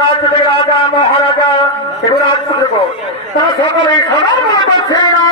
রাজপুতের রাজা মহারাজা এবং রাজপুত্র তারা সকলে সবার মনে করছে না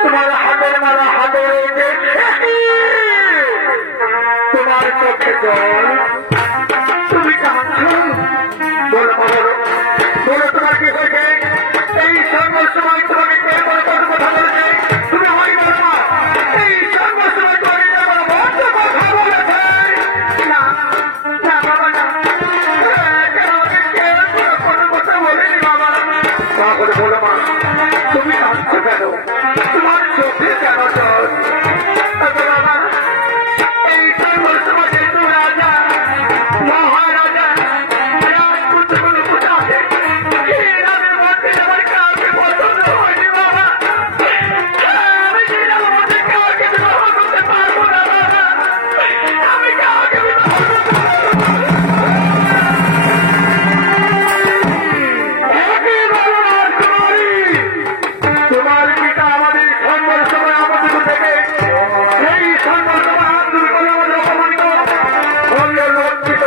তোমার হাতের মালা হাতে রয়েছে, তোমার চোখে জল, তুমি কাঁদছ, বলো বলো বলো তোমার কি হয়েছে? এই সর্বসময় তোমাকে কে বলে কত কথা বলেছে? তুমি আমাকে বলো না, এই সর্বসময় তোমাকে কে বলে বড্ড কথা বলেছে? না না বাবা না, কেন আমাকে কে কোনো কথা বলেনি বাবা? তাহলে বলো মা, তুমি কাঁদছ কেন? তোমার চোখে কেন জল? বাবা, এই সর্বসময় যেহেতু রাজা মহারাজা রাজপুত্রগুলো কোথায়? এই রাজের মধ্যে আমার কাউকে পছন্দ হয়নি বাবা। আমি যে আমার মধ্যে কাউকে বিবাহ করতে পারবো না বাবা, আমি কাউকে বিবাহ করতে পারবো না। একই বলো রাজকুমারী, তোমার পিতা আমাদের সম্মান সময় আমাদের থেকে সেই সম্মান সময় হাত দূর করে আমাদের অপমানিত বললে লজ্জিত।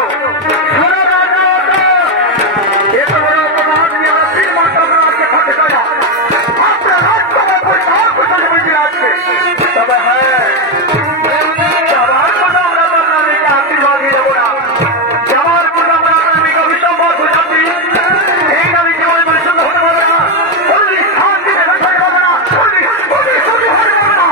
সারা রাজা এত বড় অপমান নিয়ে আমরা তিন মাস আমরা আজকে থাকতে চাই না। আপনার রাজকুমার পরিষ্কার কোথায় হয়েছিল আজকে? তবে হ্যাঁ, যাওয়ার কথা আমরা তো আপনাদেরকে আশীর্বাদ দিয়ে দেবো না। যাওয়ার কথা আমরা আপনাদেরকে অবিসম্বাদ হয়ে যাচ্ছি। এই দাবি কেবল পরিচ্ছন্ন হতে পারবে না, পুলিশ শান্তি দেখা যাবে না, পুলিশ শান্তি হতে পারবে না।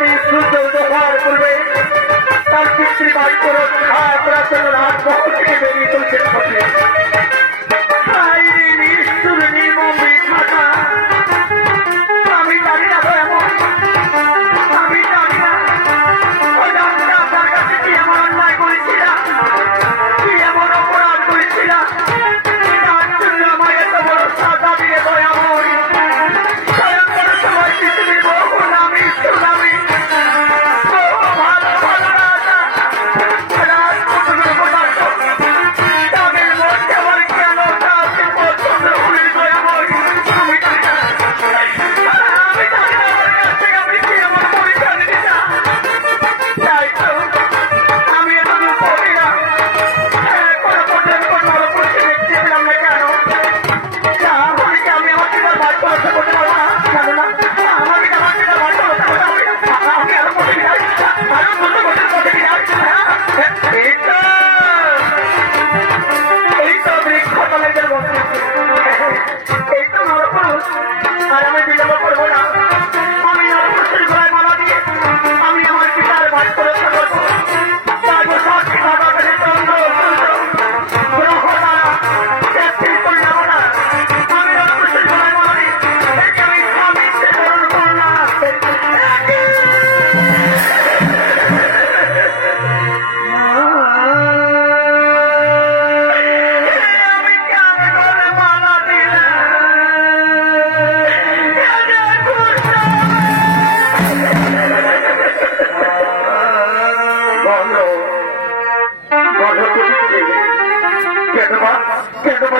প্রতি সূর্য উদয় হওয়ার পূর্বে তার পিতৃবাড়িকে রক্ষা করার জন্য রাজমহল থেকে বেরিয়ে চলছে নিষ্ঠুর নির্মম বিধাতা। আমি জানি না এমন, আমি জানি না আপনার কাছে কি এমন অন্যায় করেছিলাম, কি এমন অপরাধ করেছিলাম তার জন্য আমার এত বড় সাজা দিয়ে দয়াময় স্বয়ংবর সময় পৃথিবীর বহু নামী সুনামী ভালো ভালো রাজা রাজপুত্র পদার্থ তাদের মধ্যে আমার কেন তাদের পছন্দ হলে দয়াময় আমি জানি না, আমি জানি না আমার কাছ থেকে আমি কি এমন পরীক্ষা দিতে না। তাই তো আমি এতদিন পড়ি না কোনো পর্যন্ত নরপক্ষে দেখতে পেলাম না কেন। আমি আমার পিতার বাড়ি পড়াশোনা করতে পারবো না, জানো না আমার পিতা আমার পিতার বাড়ি পড়াশোনা করতে পারবো না, আমি আরো করতে যাই আরো করতে করতে যাই। এই তো বৃক্ষতলের মধ্যে এই তো নরপুরুষ, আর আমি বিলম্ব করবো না। আমি নরপুরুষের গলায় মালা দিয়ে আমি আমার পিতার বাড়ি পড়াশোনা করবো। তারপর সাক্ষী বাবা কাছে চন্দ্র গ্রহ দ্বারা ব্যক্তির করলাম না। আমি নরপুরুষের গলায় মালা দিয়ে একে আমি স্বামীকে বরণ করলাম। আমি কেমন করে মালা দিলাম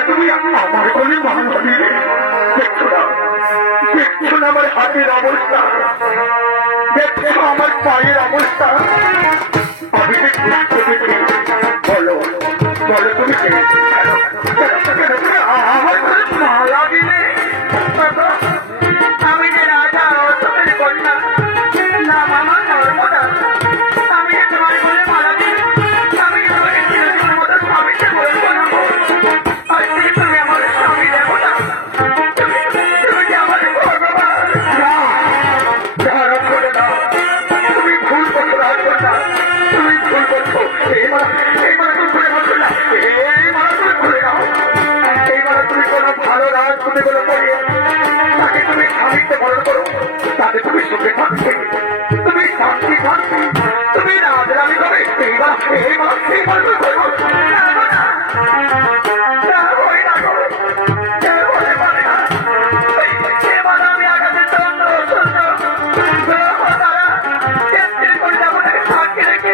তুমি আমার কোলে মালা দিলে? দেখছো না আমার হাতের অবস্থা, দেখছো আমার পায়ের অবস্থা, আমি যে বুঝতে পেরেছি। বলো বলো তুমি আমার কোলে মালা দিলে? আমি যে রাজা অশোকের কন্যা নাম আমার নর্মদা, আমি যে তোমার কোলে মালা দিই, আমি যে তোমাকে চিরদিনের মতো স্বামীকে বলবো না। আজকে তুমি আমার স্বামী দেবো না, তুমি যে আমার ভগবান। ধারণ করে দাও, তুমি ভুল করছো রাজকন্যা, তুমি ভুল করছো। এই মালা তুমি খুলে দাও, এই মালা তুমি খুলে দাও। এই মালা তুমি কোনো ভালো রাজপুত্রী গুলো পড়িয়ে তাকে তুমি স্বামীকে বরণ করো, তাতে তুমি সুখে থাকবে, তুমি শান্তি থাকবে, তুমি রাজরানি হবে। এই মালা তুমি করবো আমি আকাশে চন্দ্র সূর্য গ্রহ দ্বারা ব্যক্তির করে যাবো তাকে সাক্ষী রেখে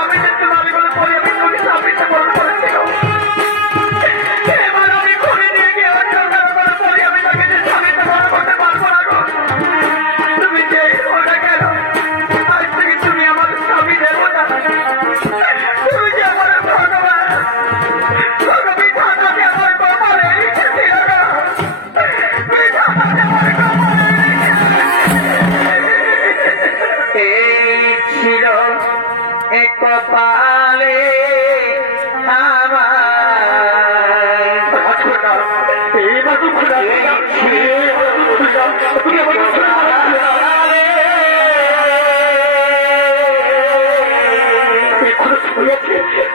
আমি যে তোমার এগুলো করে আমি তোকে স্বামীকে বরণ করেছিল। এবার আমি ঘুরে নিয়ে গিয়ে আমি তাকে যে স্বামীকে বরণ করতে পারবো না। তুমি যে ওটা কেন আজ থেকে তুমি আমার স্বামী দেবো না, তুমি যে আমার ভগবান বিধাতাকে আমার কপালে লিখেছিল না, বিধাতাকে আমার কপালে এই ছিল এক কপালে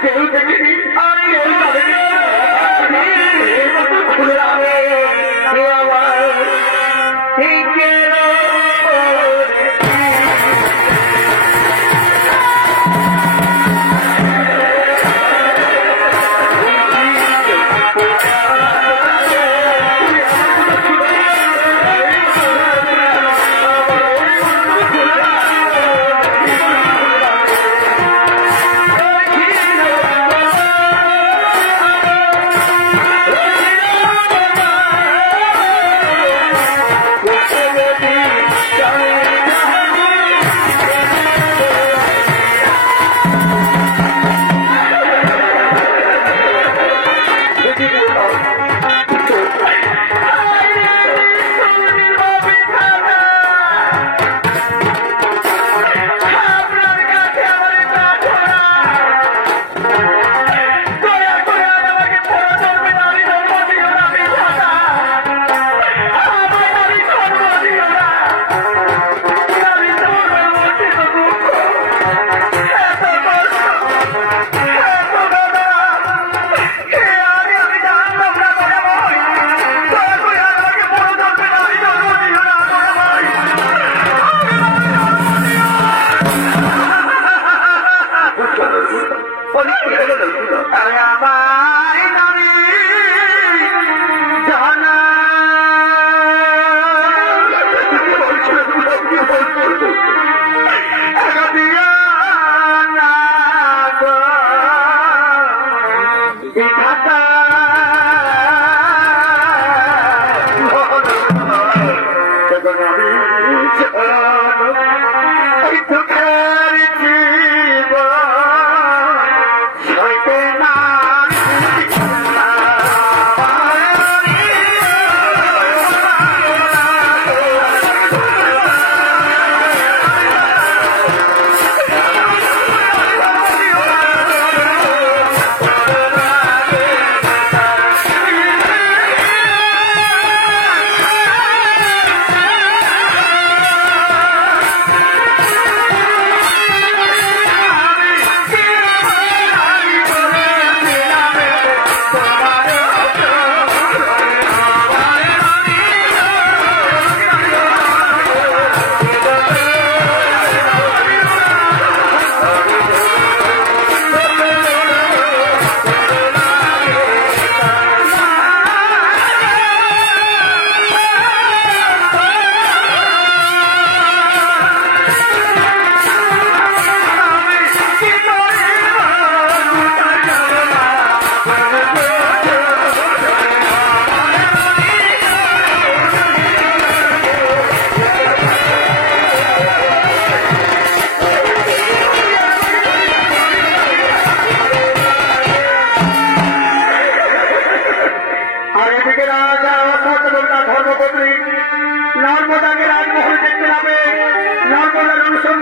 কেউ দেখিনি খুলে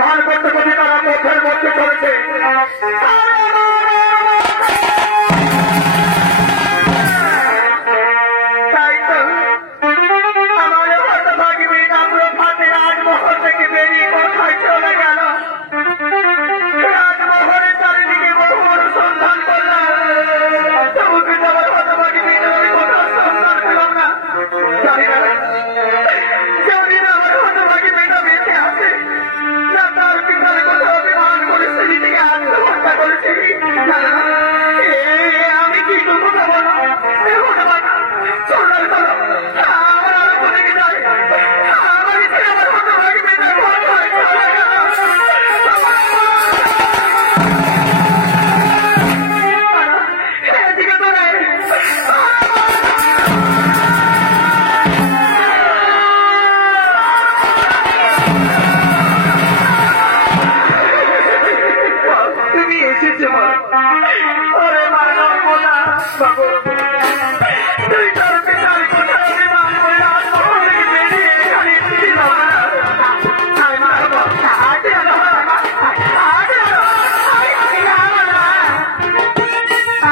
ভান করতে করতে তারা পথের মধ্যে চলেছে। তাই তো আমার হতভাগী মেয়েটা পুরো ফাঁসি রাজমহল থেকে বেরিয়ে কোথায় চলে গেল। রাজমহলের চারিদিকে বহু অনুসন্ধান করলাম, তবু কিন্তু আমার হতভাগী মেয়েটা আমি কোথাও সন্ধান পেলাম না। জানি না আমার হতভাগী মেয়েটা বেঁচে আছে না তার পিছনে কোথাও অভিমান করে সেদিকে আত্মহত্যা করেছে। আমি কি করবো বলো? চলো চলো আমার আরো বলে যায় আমার ছেলে আমার হতভাগী মেয়েটা কোথায় চলে গেল। এদিকে তো নেই। তুমি এসেছো মা। ওরে মা নর্মদা বাবু, তুই তোর পিতার কোথায় অভিমান করে রাজমহল থেকে বেরিয়ে এখানে এসেছিল না। আমি মারব, আগে আনো আগে আনো।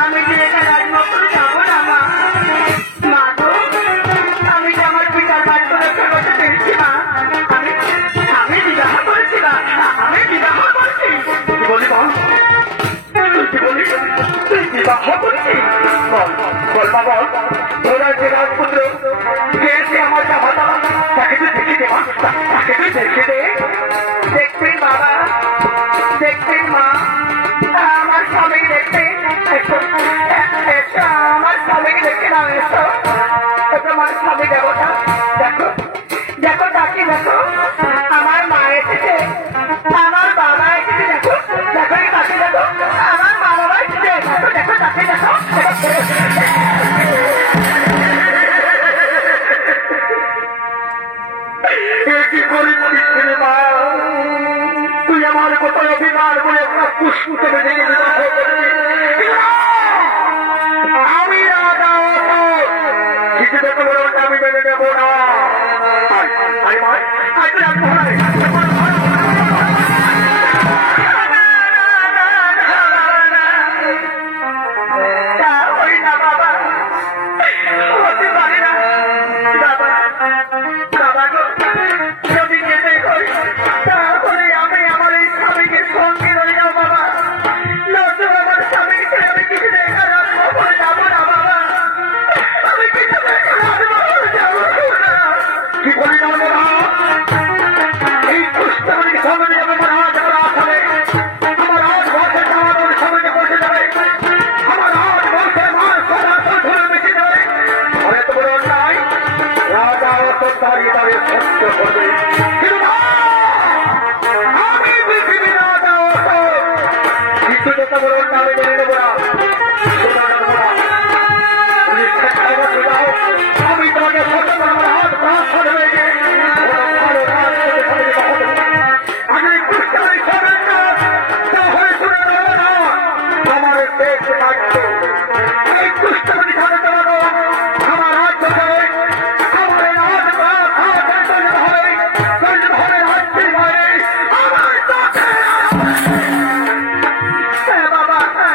আমি কি এখানে রাজমহলে যাবো না মা? মা গো, আমি যে আমার পিতার বাড়ি করে করতে পেরেছি মা। আমি বিবাহ করেছি না, আমি বিবাহ করেছি। কি বলি মা? তুই বিবাহ করেছিস? বল মা বল। তোরা যে রাজপুত্র পেয়েছে আমার জামাতা, তাকে তুই দেখে দে মা, তাকে তুই দেখে দে। দেখবেন বাবা, দেখবেন মা, আমার স্বামী দেখতে আমার স্বামী দেখে না এসো। তোমার স্বামী দেবতা দেখো, দেখো তাকে দেখো। আমার মা এসেছে, আমার বাবা এসেছে, দেখো দেখো তাকে দেখো। আমার মা বাবা এসেছে, দেখো দেখো তাকে দেখো। কি করেছিস রে মা? তুই আমার কোথায় অভিমান করে একটা পুষ্প বেঁধে আমি রাজা কিছু দেখো বলে আমি মেনে নেব না। বাবা হতে পারে না বাবা। বাবা গো, যদি যেতে করি তাহলে আমি আমার এই স্বামীকে সঙ্গে রয়ে যাও বাবা। নতুন আমার স্বামীকে ছেড়ে আমি কিছু দেখা রাজমহলে যাবো না বাবা। আমি কিছু দেখা রাজমহলে যাবো না। কি বলি না এই পুষ্পমণির সঙ্গে যাবে আমার রাজবরা খাবে। আমার রাজবংশের জামানোর সামনে বসে যাবে। আমার রাজবংশের মার সরাসরি ধরে মিশে যাবে। অনেক তো বড় অন্যায়, রাজা অসত্যারি তাদের সত্য করবে। আমি পৃথিবী রাজা অসত কিছু দেখতে বড় অন্যায় আমি মেনে নেব না। আমি তোমাকে সত্য করবো হাত প্রাণ হয়ে গিয়ে আমি পুষ্পমণি সবের কাজ তাহলে শুনে নেব না। আমার দেশ রাজ্য এই পুষ্পমণি খাবে চালানো আমার রাজ্য হবে। আমার রাজ হবে রাজ্যের বাইরে আমার বাবা।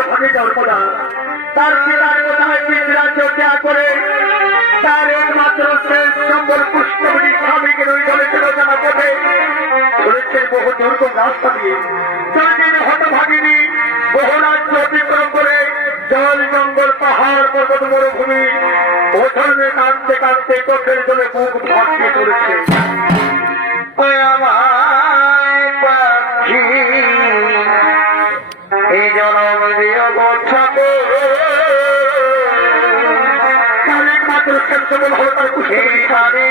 হতভাগে জন্মদা তার পিতার কোথায় পিতরাজ্য ত্যাগ করে তার একমাত্র শেষ সম্বল পুষ্পমণি স্বামীকে ওই দলে ছিল জানা পথে চলেছে বহু দুর্গম রাস্তা দিয়ে চলছেন হতভাগিনী বহু রাজ্য অতিক্রম করে জল জঙ্গল পাহাড় পর্বত মরুভূমি ওখানে কাঁদতে কাঁদতে চোখের জলে বুক ভাসিয়ে চলেছে। এই জনম দিয়ে তার একমাত্র শেষ সম্বল হল তার পুষ্পমণি স্বামী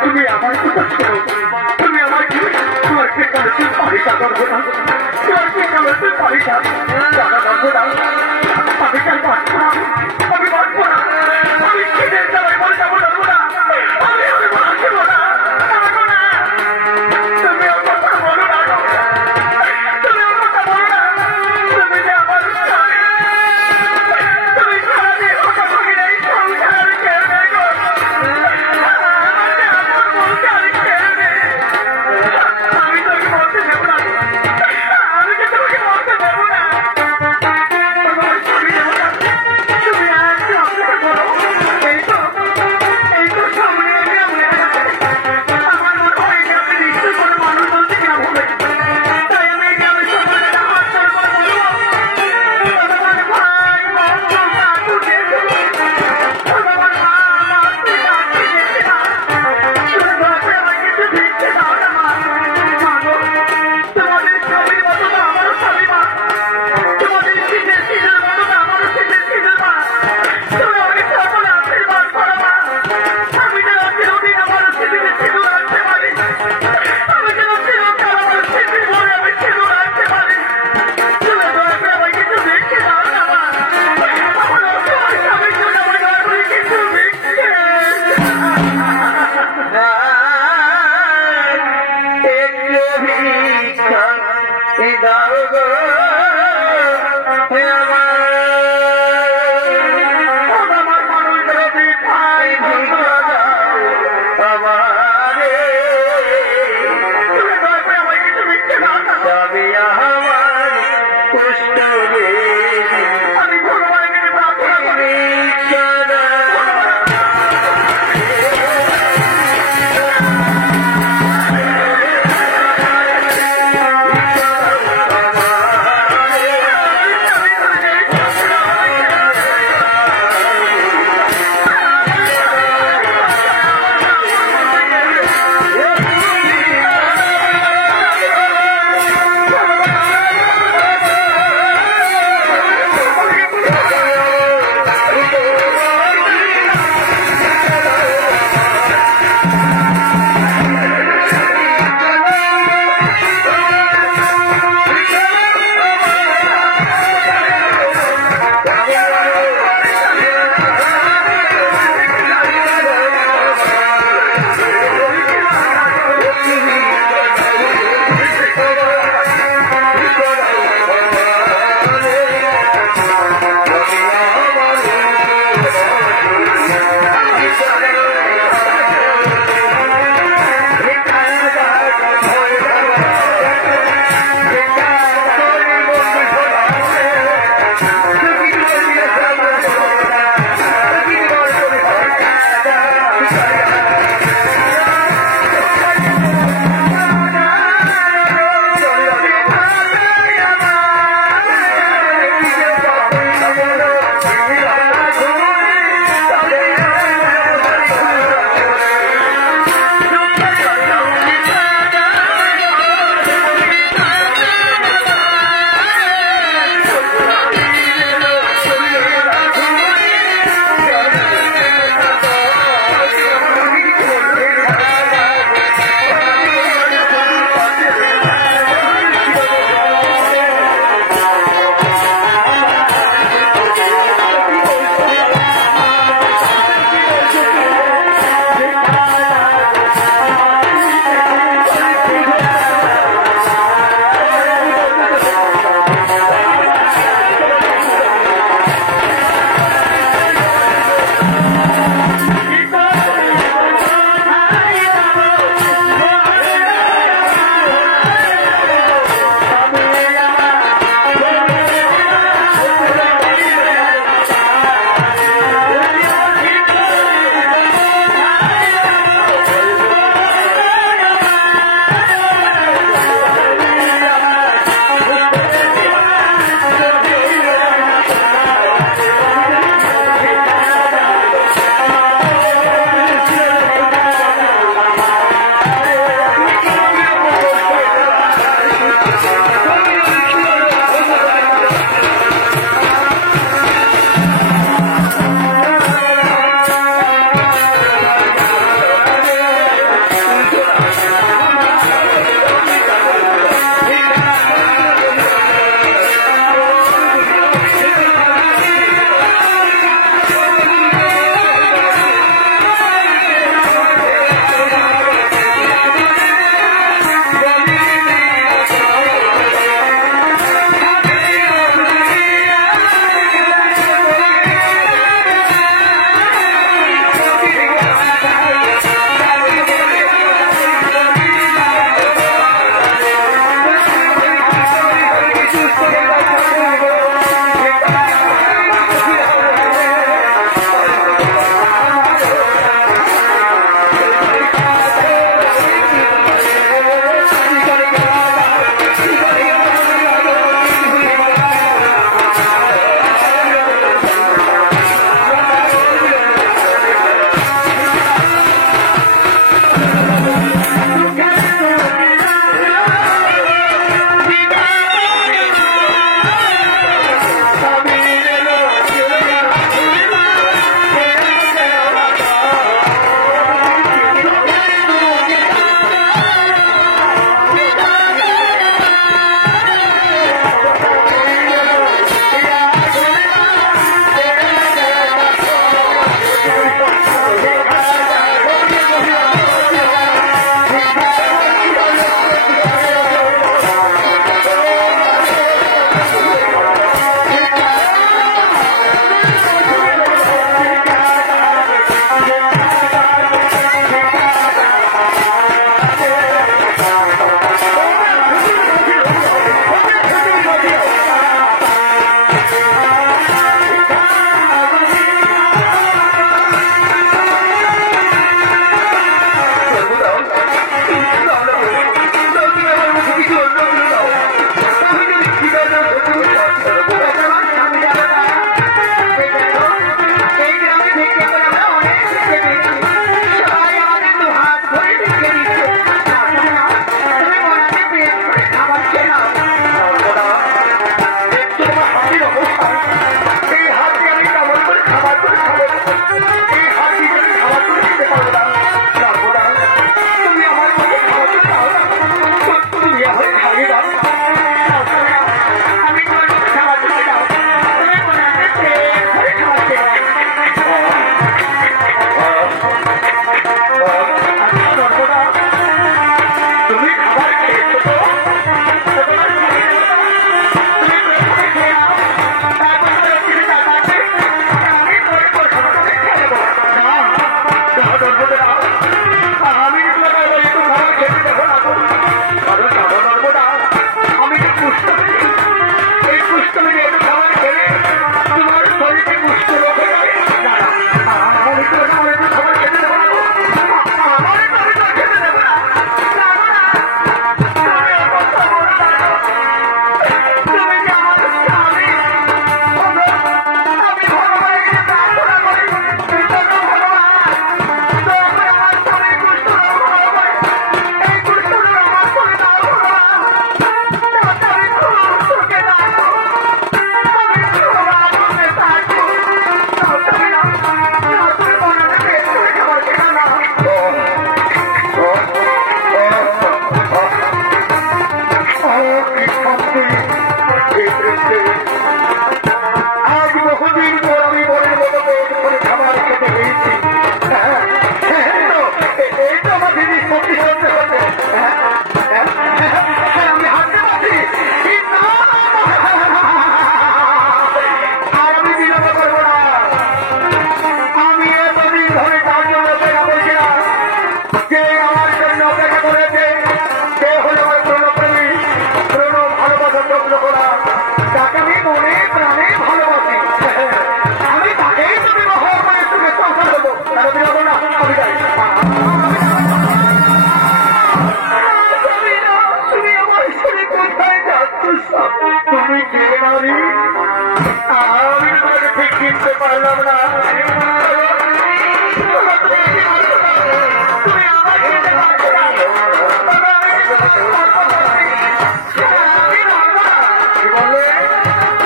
তুমি আমার তুমি আমার তোমার পালিটা করবো না তোমার পালিটা করবো না আমি তার বাঁচবো না আমি বাঁচবো না আমি খিদের যাওয়ার বলে যাবো না আমি বাঁচবো না তুমি আমার কথা বলো না তুমি আমার কথা বলো না তুমি যে আমার তুমি সারাদিন কথা বলি নাই সংসার কেড়ে গো আমি তোকে বলতে দেবো না আমি যে তোমাকে বলতে দেবো না তুমি আজকে আপনাকে বলো এই তো সামনে আমার মনে হয় যে আপনি নিশ্চয় কোনো মানুষ বলতে কিনা হবে তাই আমি গ্রামের সকলে হাত করে বলবো আমার ভাই বন্ধু কাকু দেখো আমার মা মাসি কাকু দেখে না তুমি ঘরে আমাকে একটু ভিক্ষে দাও না মা তোমাদের স্বামীর মতো না আমারও স্বামী মা তোমাদের শীতের শীতের মতো না আমারও শীতের শীতের মা তুমি আমাকে সকলে আশীর্বাদ করো মা আমি যেন চিরদিন আমার স্মৃতিতে সিঁদুর রাখতে পারি আমি যেন চিরকাল আমার স্মৃতি ভরে আমি সিঁদুর রাখতে পারি তুমি দয়া করে আমাকে একটু ভিক্ষে দাও না মা আমার অসহায় স্বামীর জন্য আমার দয়া করে কিছু ভিক্ষে আমার মানুষ যদি ভাই তুমি দয়া করে আমাকে কিছু ভিক্ষে দাও না আমি ভগবানের কাছে প্রার্থনা করি এই হাত দিয়ে আমি তেমন করে খাবার করে খাবো, এই হাত দিয়ে আমি খাবার করে খেতে পারবো না। তুমি আমার মতো খাবার করে দাও না, তুমি আমার খাইয়ে দাও। আমি তোমার মতো খাবার করে দাও, তুমি করে খাবার দেওয়া। তুমি খাবার খেয়েছো তো, তুমি কে নারী? আমি তোমাকে ঠিক চিনতে পারলাম না।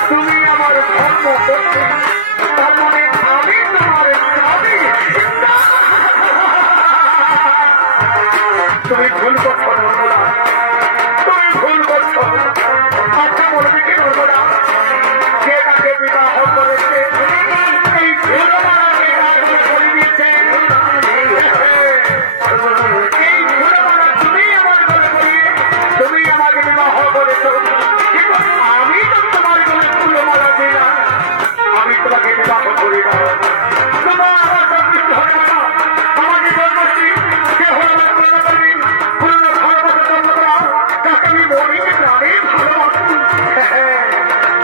তুমি আমার ধর্ম করতে, তার মানে আমি তোমার স্বামী। তুমি ভুল করছো নর্মদা, তুমি ভুল করছো। আচ্ছা বলবি কি নর্মদা, যে তাকে বিবাহ করেছে এই ভুলমানাকে তাকে করে দিচ্ছে, এই ভুলমানা তুমি আমার গলে করিয়ে তুমি আমাকে বিবাহ করেছো, কিন্তু আমি তো তোমার গলে ফুলমালা দিই না, আমি তোমাকে বিবাহ করি না। তোমার আমার সন্তুষ্ট হবে না, আমাকে জন্মশ্রী সে হল আমার পুরোপুরি পুরনো ভালোবাসা জন্ম করা, তাকে আমি মরিকে প্রাণে ভালোবাসি।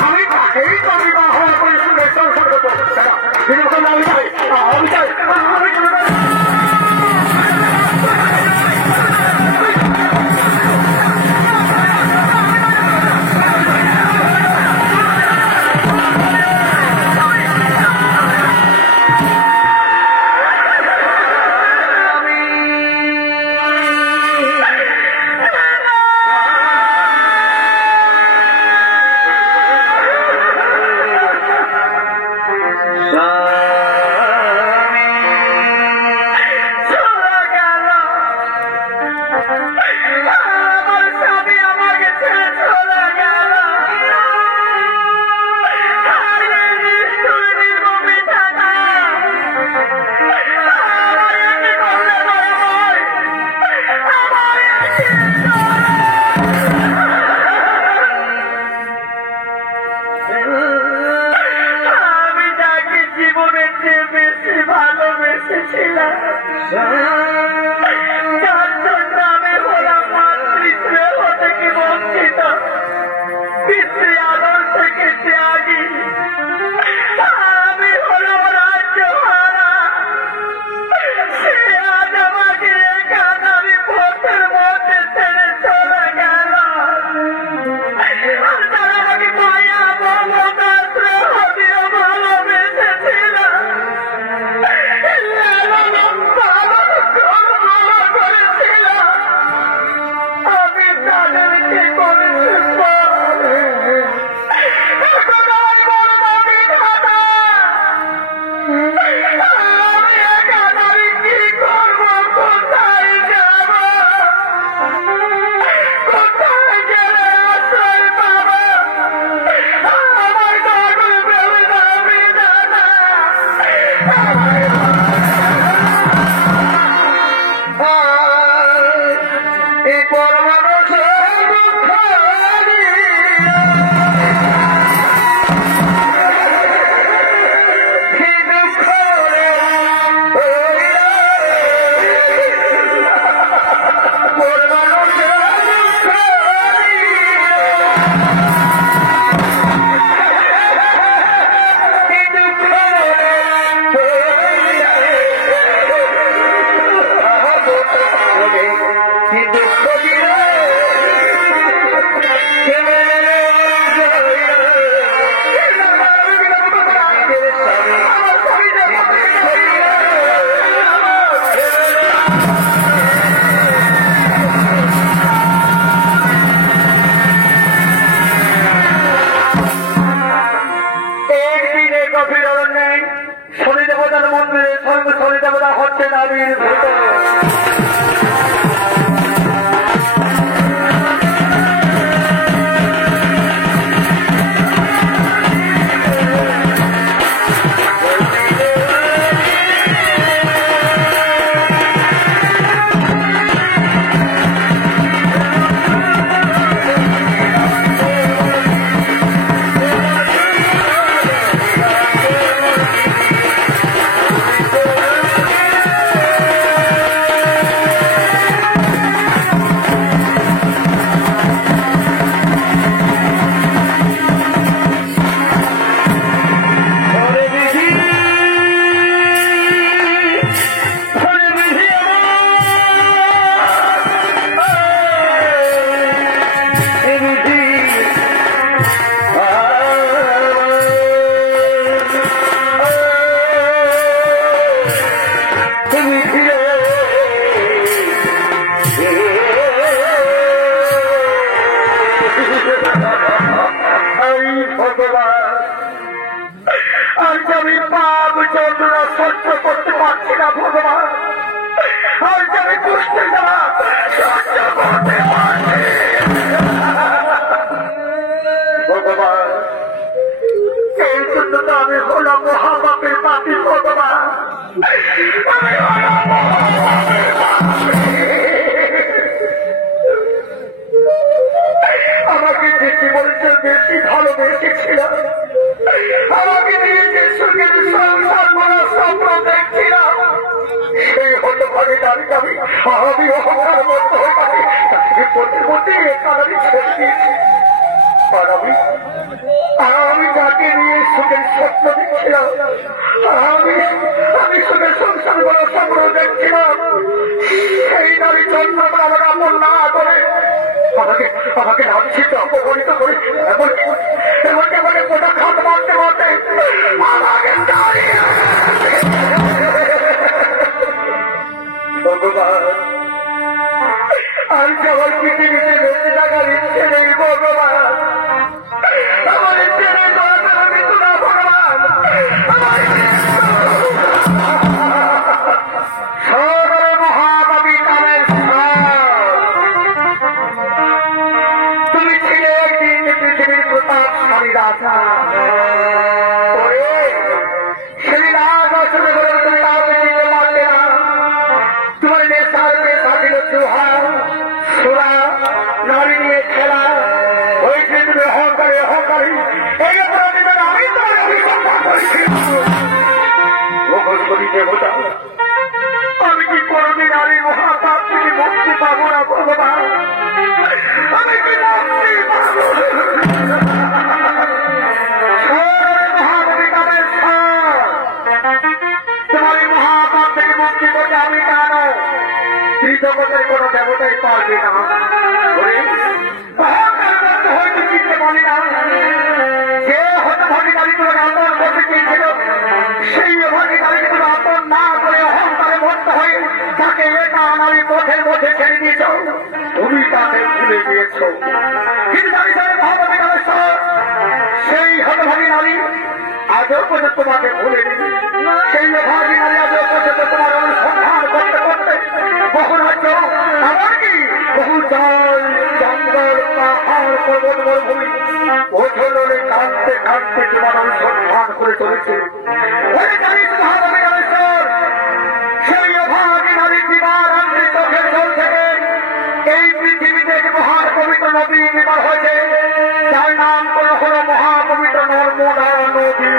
আমি তাকেই তো বিবাহ করে শুনে সংসার করবো। আমি চাই আমি চাই একদিনে গভীর অরণ্যে শনি দেবতার মন্দিরে শনি দেবতা হচ্ছেন আবির্ভূত। আমাকে যে জীবনটা বেশি ভালোবেসেছিল, আমাকে নিয়ে যে সুখের সংসার করার স্বপ্ন দেখছিলাম, সেই হতভাগে দাঁড়িয়ে আমি অহংকার মত হয়ে গেছি। তাকে প্রতিমধ্যে একাধারে ছেড়ে দিয়েছি। আর আমি যাকে নিয়ে সুখের স্বপ্ন দেখছিলাম, আমি সুখের সংসার করার স্বপ্ন দেখছিলাম, সেই নারী জন্ম আমার আপন না করে আমাকে লাঞ্ছিত অপমানিত করে এমনকি আমাকে গোটা খাত মারতে মারতে আমাকে ভগবান আর সবার পৃথিবীতে বেঁচে থাকার ইচ্ছে নেই ভগবান। আমার ইচ্ছে নেই তোমার মৃত্যু না ভগবান। সদর মহাকবি কালের তুমি ছিলে একদিন পৃথিবীর প্রতাপশালী রাজা। সেই রাজ আসলে বলে তুমি কাউকে দিতে পারবে না। তোমার নেশার পেশা ছিল চুহা, সুরা, নারী নিয়ে খেলা। হয়েছে তুমি অহংকারী এই অপরাধীদের আমি তোমার অভিশাপ করেছি। মুখোশপতি দেবতা, আমি কি কোনদিন নারী মহাপাপ থেকে মুক্তি পাবো না ভগবান? আমি কি মুক্তি পাবো? মহাকবি কালের তোমার এই মহাপাপ থেকে মুক্তি করতে আমি কেন? জগতের কোন দেবতাই পারবে না। হয়তো চিনতে পারি না যে হতভাগিদারি তোমার আপন করতে চেয়েছিল, সেই ভাগিদারিকে তুমি আপন না করে অহংকারে মত্ত হয়ে তাকে এটা নারী পথের মধ্যে ছেড়ে দিয়েছ। তুমি তাকে ভুলে দিয়েছ। কিন্তু সেই হতভাগী নারী আজও পর্যন্ত তোমাকে ভুলে দিই। সেই ভাগী নারী আজও পর্যন্ত তোমার অনুসন্ধান করতে করতে বহু রাজ্য, এমনকি বহু জল, জঙ্গল, পাহাড়, পর্বত, মরুভূমি ওঝলে কাঁদতে কাঁদতে তোমার অনুসন্ধান করে চলেছে। সেই অভাগী নারী জীবানন্দ চোখের জল থেকে এই পৃথিবীতে এক মহাপবিত্র নদী নির্মাণ হয়েছে, যার নাম করে হল মহাপবিত্র নর্মদা নদী।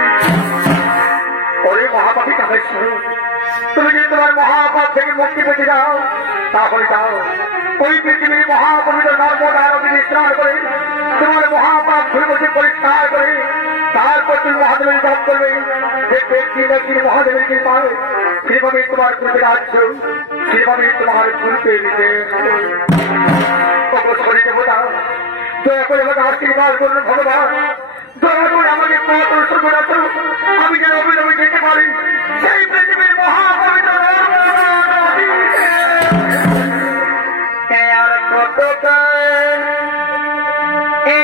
ওরে মহাপাপী কামেশ্বর, তুমি যদি তোমার মহাপাপ থেকে মুক্তি পেতে যাও, তাহলে যাও ওই পৃথিবীর মহাপবিত্র নর্মদা নদী স্নান করে তোমার মহাপাপ ধরে বসে পরিষ্কার করে তারপর তুমি মহাদেবের জপ করবে। যে ব্যক্তি ব্যক্তি মহাদেবের কৃপায় সেভাবে তোমার পুজো রাজ্য, সেভাবে তোমার পুজোতে নিতে শনি দেবতা দয়া করে আমাকে আশীর্বাদ করুন ভগবান। দয়া করে আমাকে পথ সর্বনাথ আমি যেন অবিলম্বে যেতে পারি সেই পৃথিবীর মহাপবিত্র এই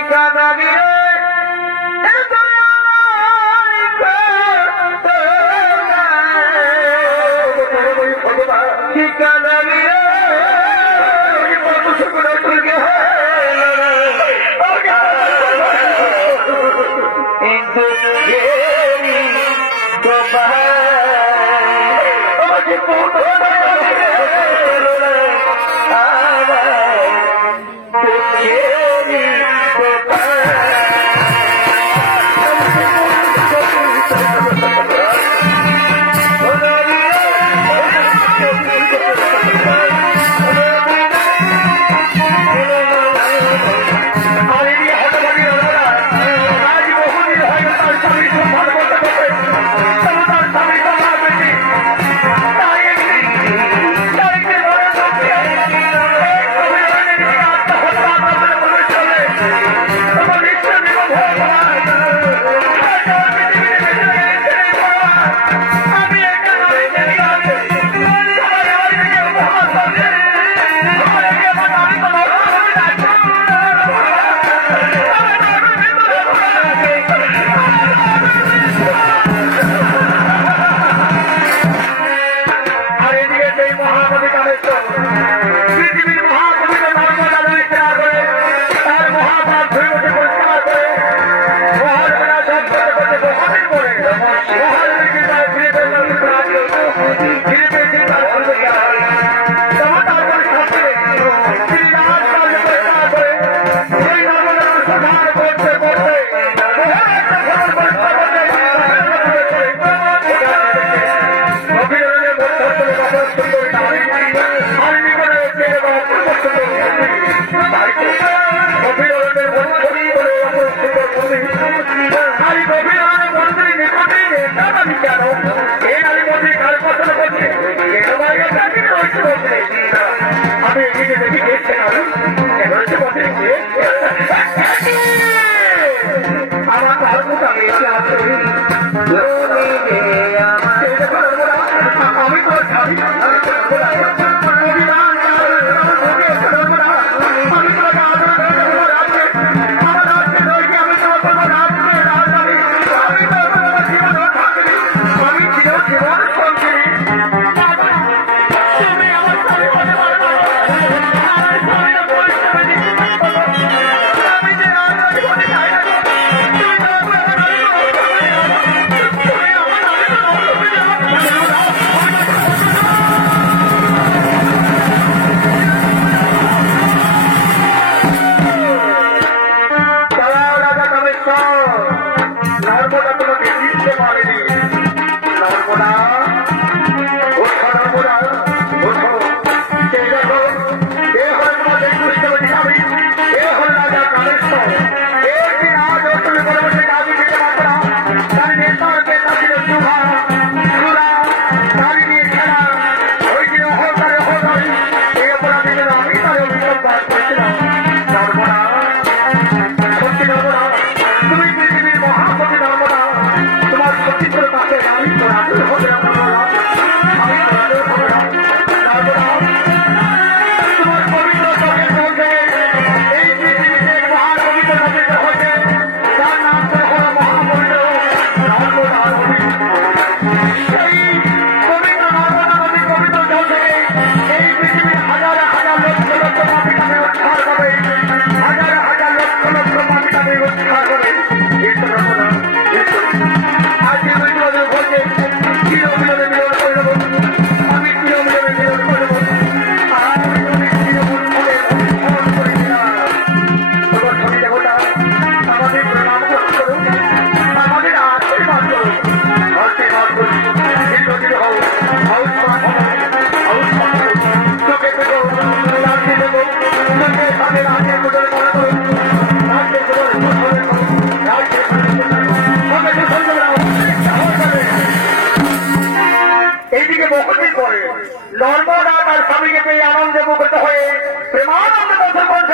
নর্মদা তার স্বামীকে পেয়ে আনন্দে মুগ্ধ হয়ে প্রেমানন্দ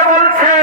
বলছে